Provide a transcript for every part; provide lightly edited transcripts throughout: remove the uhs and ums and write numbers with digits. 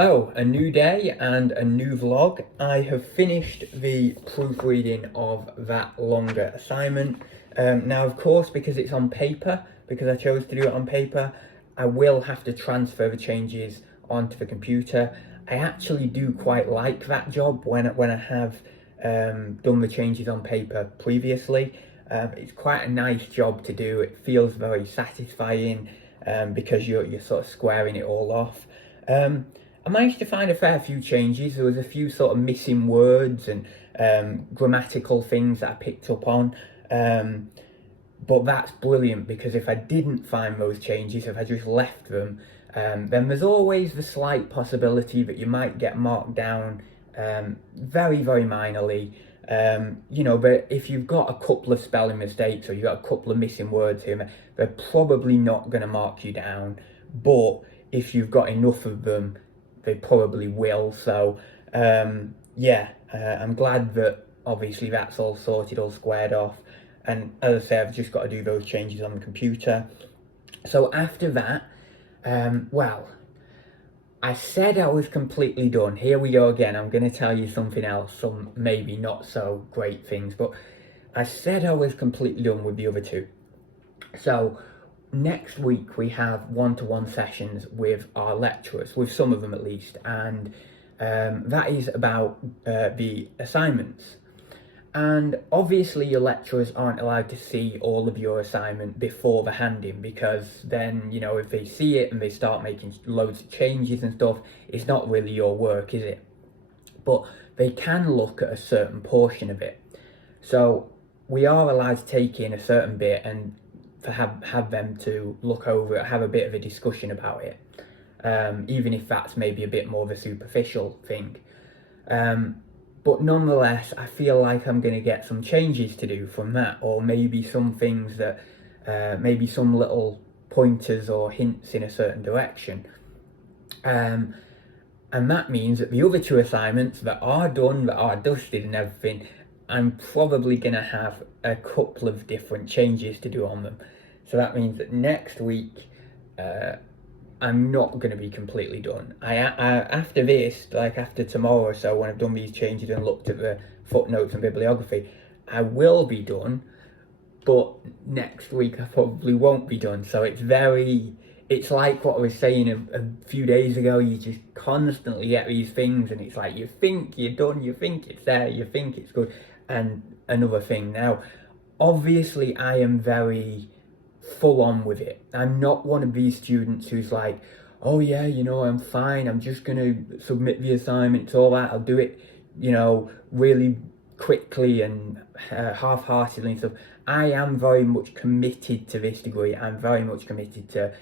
So, a new day and a new vlog. I have finished the proofreading of that longer assignment. Now, of course, because it's on paper, because I chose to do it on paper, I will have to transfer the changes onto the computer. I actually do quite like that job when I have done the changes on paper previously. It's quite a nice job to do. It feels very satisfying because you're sort of squaring it all off. I managed to find a fair few changes. There was a few sort of missing words and grammatical things that I picked up on. But that's brilliant, because if I didn't find those changes, if I just left them, then there's always the slight possibility that you might get marked down very, very minorly. But if you've got a couple of spelling mistakes or you've got a couple of missing words here, they're probably not going to mark you down. But if you've got enough of them, they probably will. So I'm glad that obviously that's all sorted, all squared off. And as I say, I've just got to do those changes on the computer. So after that, I said I was completely done. Here we go again. I'm going to tell you something else, some maybe not so great things, but I said I was completely done with the other two. So next week we have one-to-one sessions with our lecturers, with some of them at least, and that is about the assignments. And obviously your lecturers aren't allowed to see all of your assignment before the handing, because then, if they see it and they start making loads of changes and stuff, it's not really your work, is it? But they can look at a certain portion of it. So we are allowed to take in a certain bit and to have them to look over it, have a bit of a discussion about it, even if that's maybe a bit more of a superficial thing. But nonetheless, I feel like I'm going to get some changes to do from that, or maybe some things that, maybe some little pointers or hints in a certain direction. And that means that the other two assignments that are done, that are dusted and everything, I'm probably going to have a couple of different changes to do on them. So that means that next week, I'm not going to be completely done. After this, like after tomorrow or so, when I've done these changes and looked at the footnotes and bibliography, I will be done. But next week I probably won't be done. So it's like what I was saying a few days ago. You just constantly get these things, and it's like you think you're done, you think it's there, you think it's good. And another thing now, obviously I am very full on with it. I'm not one of these students who's like, oh yeah, I'm fine, I'm just gonna submit the assignment, all that, I'll do it, really quickly and half-heartedly and stuff. I am very much committed to this degree. I'm very much committed to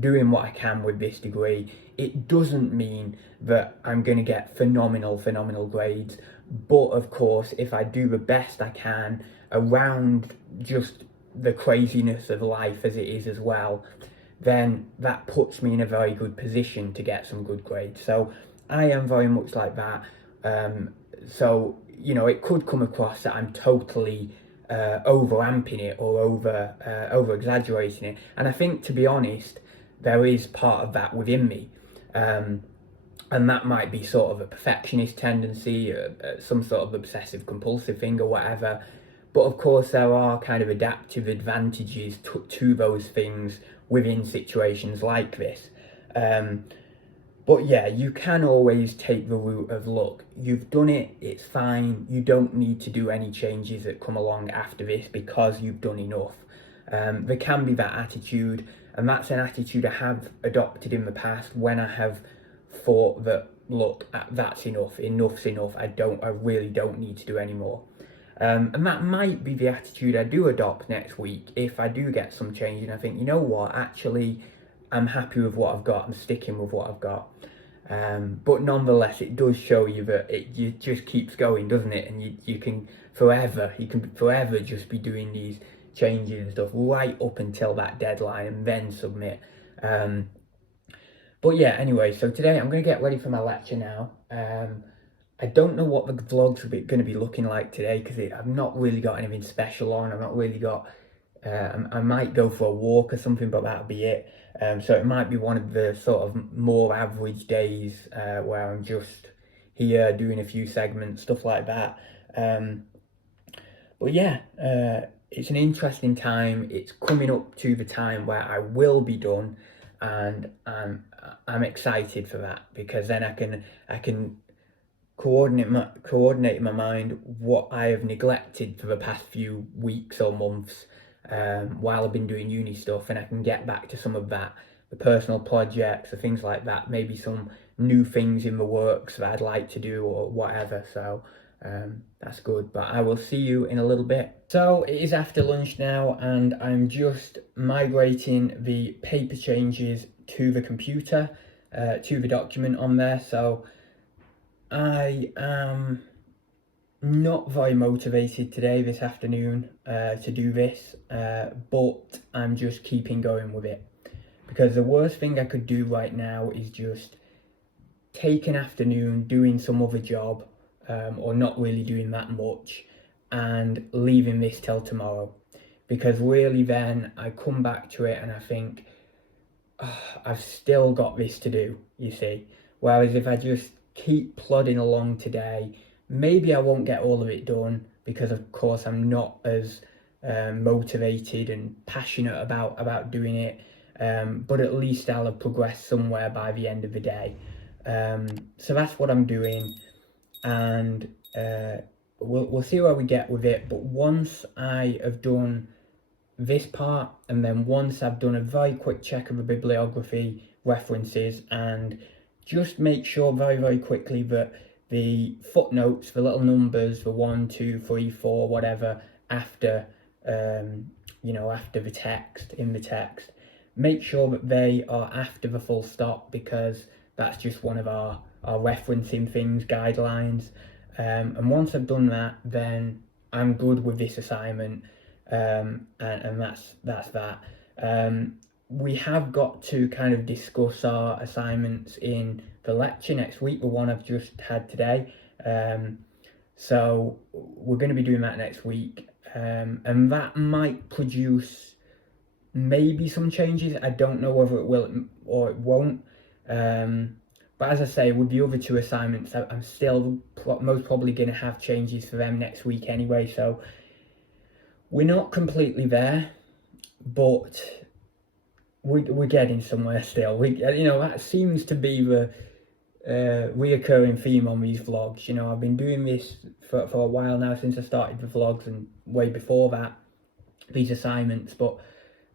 doing what I can with this degree. It doesn't mean that I'm going to get phenomenal grades, but of course, if I do the best I can around just the craziness of life as it is as well, then that puts me in a very good position to get some good grades. So I am very much like that. So it could come across that I'm totally over amping it or over exaggerating it, and I think, to be honest, there is part of that within me, and that might be sort of a perfectionist tendency, some sort of obsessive compulsive thing or whatever. But of course there are kind of adaptive advantages to those things within situations like this. But yeah, you can always take the route of, look, you've done it, it's fine, you don't need to do any changes that come along after this because you've done enough. There can be that attitude, and that's an attitude I have adopted in the past when I have thought that, look, that's enough, enough's enough, I really don't need to do any more. And that might be the attitude I do adopt next week if I do get some change and I think, you know what, actually, I'm happy with what I've got, I'm sticking with what I've got. But nonetheless, it does show you that it just keeps going, doesn't it? And you can forever just be doing these changes and stuff right up until that deadline and then submit. But yeah, anyway, so today I'm going to get ready for my lecture now. I don't know what the vlog's going to be looking like today, because I've not really got anything special on. I've not really got I might go for a walk or something, but that'll be it. So it might be one of the sort of more average days where I'm just here doing a few segments, stuff like that. But yeah, it's an interesting time. It's coming up to the time where I will be done, and I'm excited for that, because then I can coordinate in my mind what I have neglected for the past few weeks or months while I've been doing uni stuff, and I can get back to some of that, the personal projects or things like that, maybe some new things in the works that I'd like to do or whatever. So that's good, but I will see you in a little bit. So it is after lunch now, and I'm just migrating the paper changes to the computer, to the document on there. So I am not very motivated today, this afternoon, to do this, but I'm just keeping going with it, because the worst thing I could do right now is just take an afternoon doing some other job, or not really doing that much, and leaving this till tomorrow, because really then I come back to it and I think, oh, I've still got this to do, you see. Whereas if I just keep plodding along today, maybe I won't get all of it done, because of course I'm not as motivated and passionate about doing it, but at least I'll have progressed somewhere by the end of the day. So that's what I'm doing, and we'll see where we get with it. But once I have done this part, and then once I've done a very quick check of the bibliography references, and just make sure very quickly that the footnotes, the little numbers, the 1, 2, 3, 4, whatever, after after the text, in the text, make sure that they are after the full stop, because that's just one of our referencing things, guidelines. And once I've done that, then I'm good with this assignment. And that's that. We have got to kind of discuss our assignments in the lecture next week, the one I've just had today. So we're going to be doing that next week, and that might produce maybe some changes. I don't know whether it will or it won't. But as I say, with the other two assignments, I'm still most probably going to have changes for them next week anyway. So we're not completely there, but we're getting somewhere still. That seems to be the reoccurring theme on these vlogs. I've been doing this for a while now, since I started the vlogs, and way before that, these assignments. But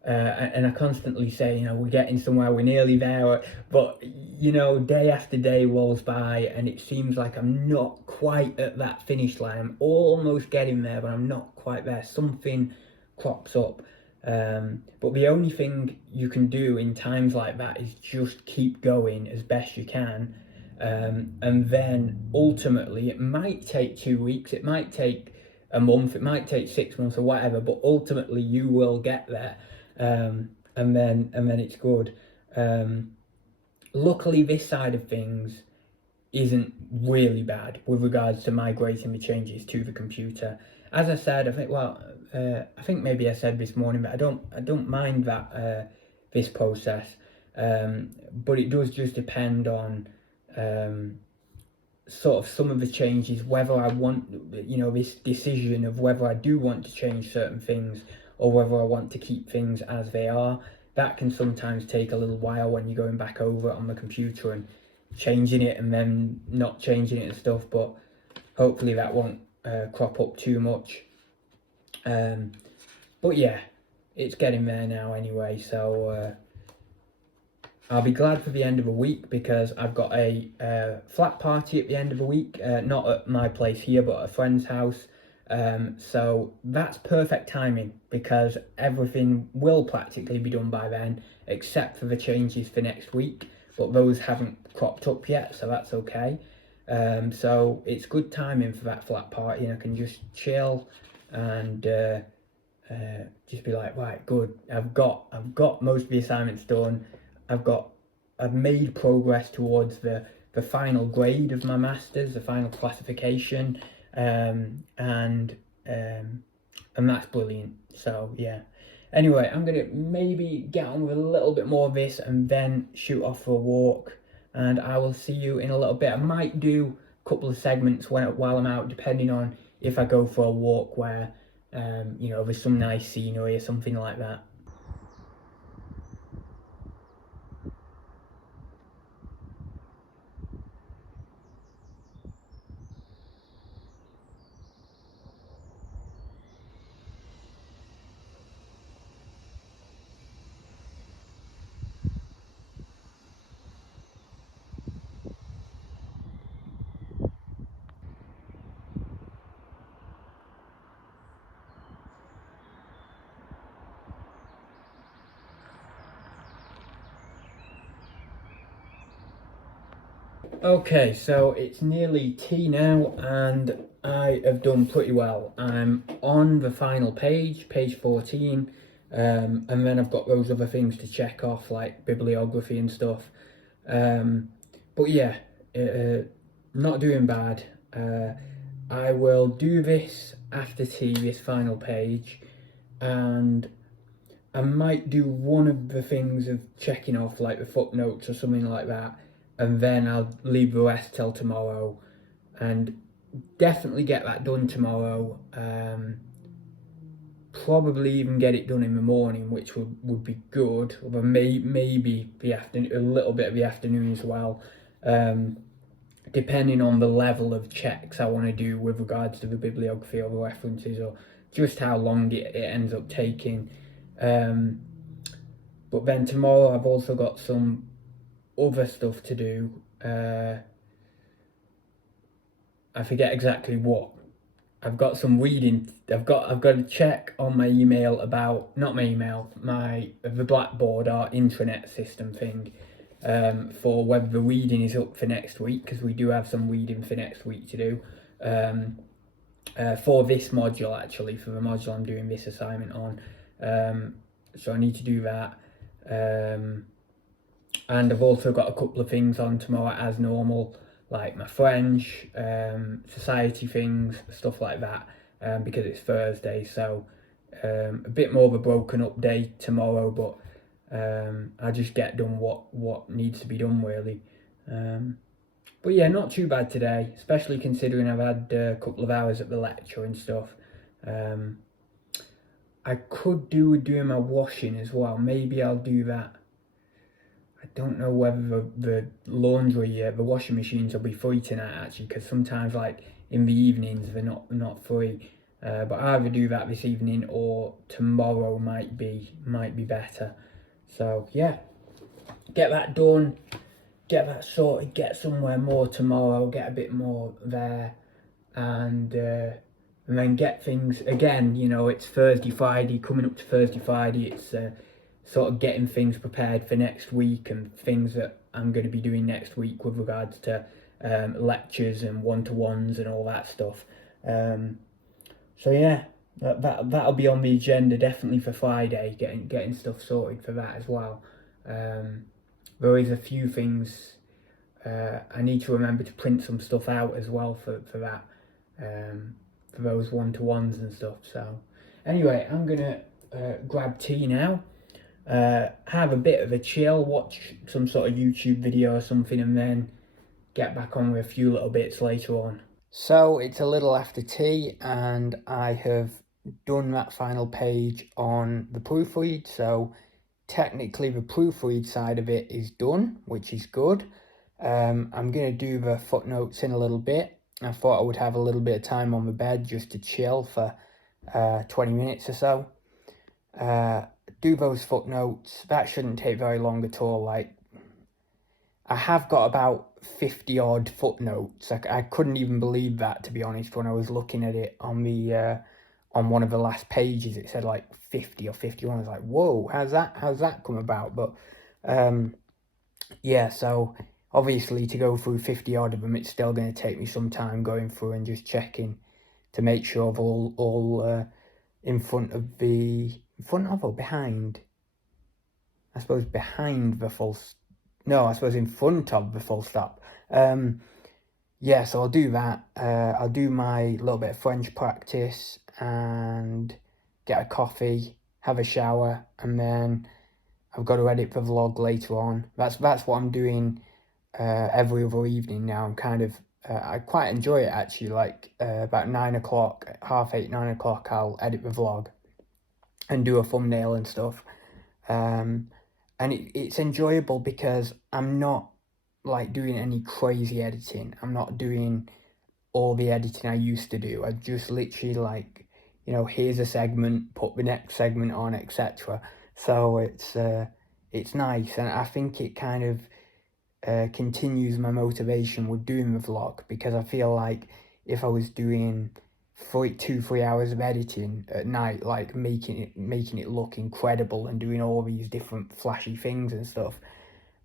and I constantly say, we're getting somewhere, we're nearly there. But day after day rolls by, and it seems like I'm not quite at that finish line. I'm almost getting there, but I'm not quite there. Something crops up. But the only thing you can do in times like that is just keep going as best you can. And then ultimately, it might take 2 weeks, it might take a month, it might take 6 months or whatever, but ultimately you will get there. And then it's good. Luckily, this side of things isn't really bad with regards to migrating the changes to the computer. As I said, I think maybe I said this morning, but I don't mind that this process, but it does just depend on sort of some of the changes, whether I want, this decision of whether I do want to change certain things or whether I want to keep things as they are. That can sometimes take a little while when you're going back over it on the computer and changing it and then not changing it and stuff, but hopefully that won't crop up too much. But yeah, it's getting there now anyway, so I'll be glad for the end of the week, because I've got a flat party at the end of the week, not at my place here, but at a friend's house. So that's perfect timing, because everything will practically be done by then, except for the changes for next week, but those haven't cropped up yet, so that's okay. So it's good timing for that flat party, and I can just chill and just be like, right, good, I've got most of the assignments done. I've made progress towards the final grade of my masters, the final classification, and that's brilliant. So yeah, Anyway, I'm going to maybe get on with a little bit more of this and then shoot off for a walk. And I will see you in a little bit. I might do a couple of segments while I'm out, depending on if I go for a walk where, there's some nice scenery or something like that. Okay, so it's nearly tea now, and I have done pretty well. I'm on the final page 14, and then I've got those other things to check off, like bibliography and stuff. But yeah, not doing bad. I will do this after tea, this final page, and I might do one of the things of checking off, like the footnotes or something like that, and then I'll leave the rest till tomorrow, and definitely get that done tomorrow. Probably even get it done in the morning, which would be good. Or maybe the afternoon, a little bit of the afternoon as well, depending on the level of checks I want to do with regards to the bibliography or the references, or just how long it ends up taking. But then tomorrow I've also got some other stuff to do. I forget exactly what. I've got some reading. I've got to check on my email about, not my email, the Blackboard, our intranet system thing, for whether the reading is up for next week, because we do have some reading for next week to do. For this module, actually, for the module I'm doing this assignment on. So I need to do that. And I've also got a couple of things on tomorrow as normal, like my French, society things, stuff like that, because it's Thursday. So a bit more of a broken up day tomorrow, but I'll just get done what needs to be done, really. But yeah, not too bad today, especially considering I've had a couple of hours at the lecture and stuff. I could do with doing my washing as well. Maybe I'll do that. I don't know whether the laundry, the washing machines will be free tonight, actually, because sometimes, like in the evenings, they're not free. But I either do that this evening or tomorrow might be better. So yeah, get that done, get that sorted, get somewhere more tomorrow, get a bit more there, and then get things again. It's Thursday, Friday, coming up to Thursday, Friday. It's sort of getting things prepared for next week and things that I'm going to be doing next week with regards to lectures and one-to-ones and all that stuff. So yeah, that'll be on the agenda definitely for Friday, getting stuff sorted for that as well. There is a few things I need to remember to print some stuff out as well for that, for those one-to-ones and stuff. So anyway, I'm gonna grab tea now, have a bit of a chill, watch some sort of YouTube video or something, and then get back on with a few little bits later on. So it's a little after tea, and I have done that final page on the proofread. So technically the proofread side of it is done, which is good. I'm going to do the footnotes in a little bit. I thought I would have a little bit of time on the bed just to chill for 20 minutes or so. Do those footnotes. That shouldn't take very long at all. Like, I have got about 50 odd footnotes. I couldn't even believe that, to be honest, when I was looking at it on the on one of the last pages. It said like 50 or 51. I was like, whoa, how's that come about? But yeah, so obviously to go through 50 odd of them, it's still going to take me some time going through and just checking to make sure I've all in front or behind? I suppose behind the full. No, I suppose in front of the full stop. Yeah, so I'll do that. I'll do my little bit of French practice and get a coffee have a shower, and then I've got to edit the vlog later on. That's what I'm doing every other evening now. I'm kind of I quite enjoy it actually. Like about 9 o'clock, 8:30, 9 o'clock, I'll edit the vlog and do a thumbnail and stuff. And it's enjoyable because I'm not like doing any crazy editing. I'm not doing all the editing I used to do. I just literally like, here's a segment, put the next segment on, etc. So it's nice, and I think it kind of continues my motivation with doing the vlog, because I feel like if I was doing 3 hours of editing at night, like making it look incredible and doing all these different flashy things and stuff,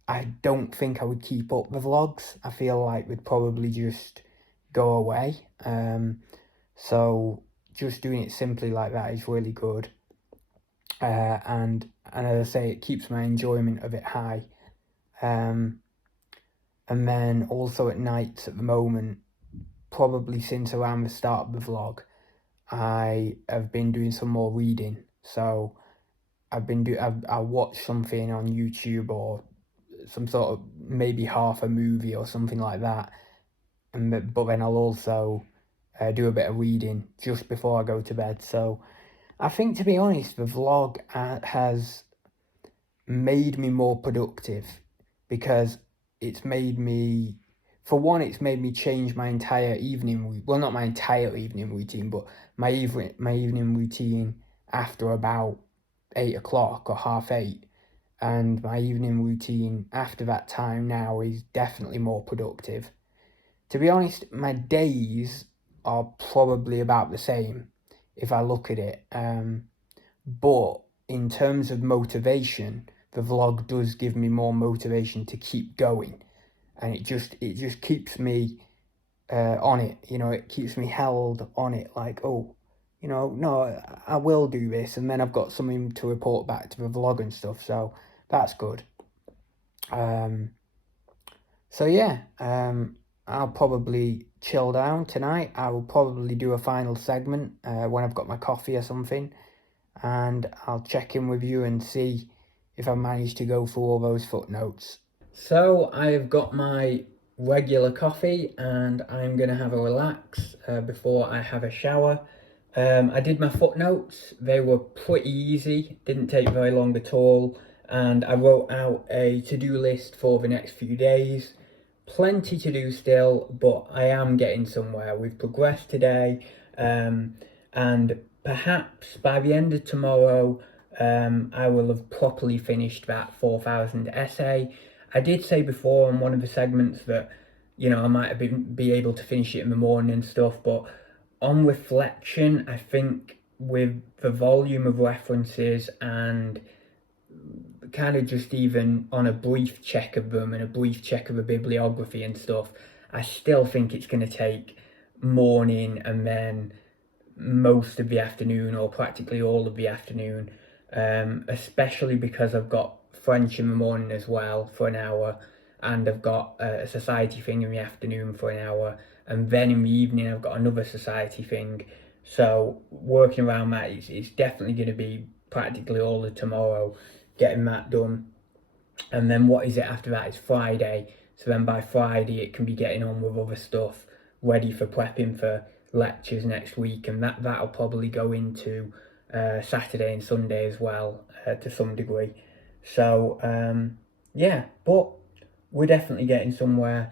I don't think I would keep up the vlogs. I feel like they'd probably just go away. So just doing it simply like that is really good. And as I say, it keeps my enjoyment of it high. And then also at nights at the moment, probably since around the start of the vlog, I have been doing some more reading. So I'll watch something on YouTube or some sort of maybe half a movie or something like that, but then I'll also do a bit of reading just before I go to bed. So I think, to be honest, the vlog has made me more productive, because it's made me, for one, it's made me change my entire evening, well, not my entire evening routine, but my evening routine after about 8 o'clock or 8:30. And my evening routine after that time now is definitely more productive. To be honest, my days are probably about the same if I look at it. But in terms of motivation, the vlog does give me more motivation to keep going, and it just keeps me on it. It keeps me held on it. Like, oh, no, I will do this, and then I've got something to report back to the vlog and stuff. So that's good. So yeah, I'll probably chill down tonight. I will probably do a final segment when I've got my coffee or something, and I'll check in with you and see if I managed to go through all those footnotes. So I've got my regular coffee, and I'm going to have a relax before I have a shower. I did my footnotes. They were pretty easy, didn't take very long at all, and I wrote out a to-do list for the next few days. Plenty to do still, but I am getting somewhere. We've progressed today, and perhaps by the end of tomorrow, I will have properly finished that 4,000 essay. I did say before on one of the segments that, I might have be able to finish it in the morning and stuff, but on reflection, I think with the volume of references and kind of just even on a brief check of them and a brief check of the bibliography and stuff, I still think it's going to take morning and then most of the afternoon, or practically all of the afternoon, especially because I've got French in the morning as well for an hour, and I've got a society thing in the afternoon for an hour, and then in the evening I've got another society thing. So working around that, it's definitely going to be practically all of tomorrow getting that done. And then what is it after that? It's Friday. So then by Friday it can be getting on with other stuff, ready for prepping for lectures next week, and that'll probably go into Saturday and Sunday as well, to some degree. So yeah, but we're definitely getting somewhere.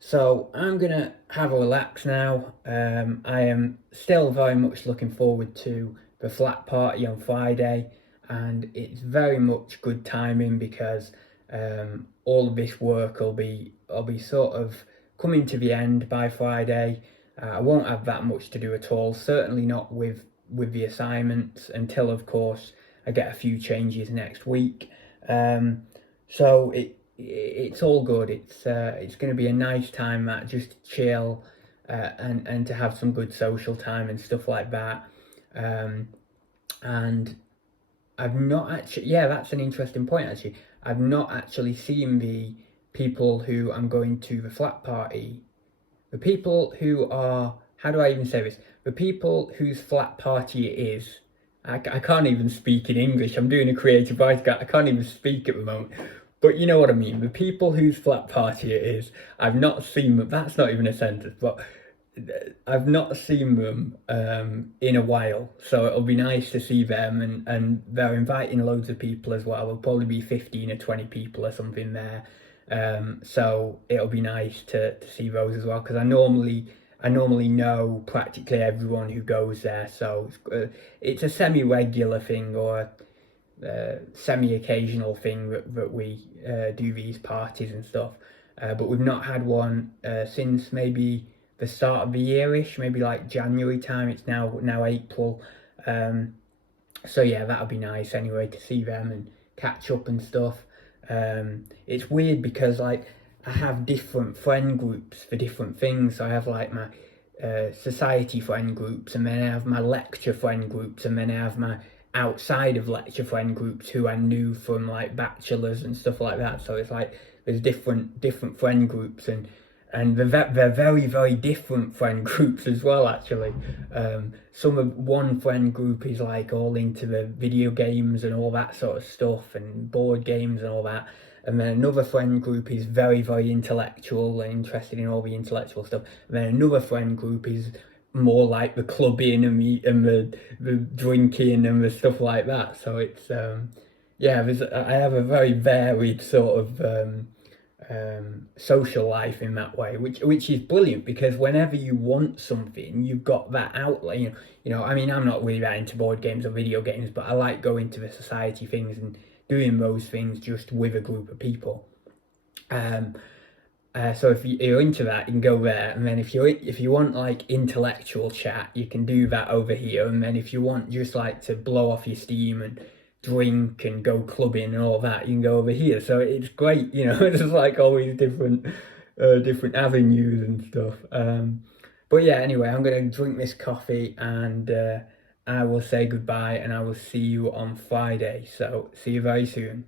So I'm gonna have a relax now. I am still very much looking forward to the flat party on Friday, and it's very much good timing because all of this work will be sort of coming to the end by Friday. I won't have that much to do at all. Certainly not with the assignments, until of course I get a few changes next week. So it's all good. It's going to be a nice time, that just to chill and to have some good social time and stuff like that. And I've not actually, yeah, that's an interesting point actually. I've not actually seen the people who I'm going to the flat party. The people who are, how do I even say this? The people whose flat party it is, I can't even speak in English. I'm doing a creative writing. I can't even speak at the moment. But you know what I mean. The people whose flat party it is, I've not seen them. That's not even a sentence, but I've not seen them in a while. So it'll be nice to see them, and they're inviting loads of people as well. There'll probably be 15 or 20 people or something there. So it'll be nice to see those as well, because I normally know practically everyone who goes there, so it's a semi-regular thing, or semi-occasional thing that we do these parties and stuff. But we've not had one since maybe the start of the yearish, maybe like January time. It's now April. So yeah, that'll be nice anyway to see them and catch up and stuff. It's weird because like I have different friend groups for different things. So I have like my society friend groups, and then I have my lecture friend groups, and then I have my outside of lecture friend groups who I knew from like bachelors and stuff like that. So it's like there's different friend groups, and they're very, very different friend groups as well, actually. One friend group is like all into the video games and all that sort of stuff, and board games and all that. And then another friend group is very, very intellectual and interested in all the intellectual stuff. And then another friend group is more like the clubbing and the drinking and the stuff like that. So it's yeah, I have a very varied sort of social life in that way, which is brilliant, because whenever you want something, you've got that outlet. I mean, I'm not really that into board games or video games, but I like going to the society things and doing those things just with a group of people. So if you're into that, you can go there, and then if you want like intellectual chat, you can do that over here. And then if you want just like to blow off your steam and drink and go clubbing and all that, you can go over here. So it's great, there's like always different avenues and stuff. But yeah, anyway, I'm gonna drink this coffee, and I will say goodbye, and I will see you on Friday. So see you very soon.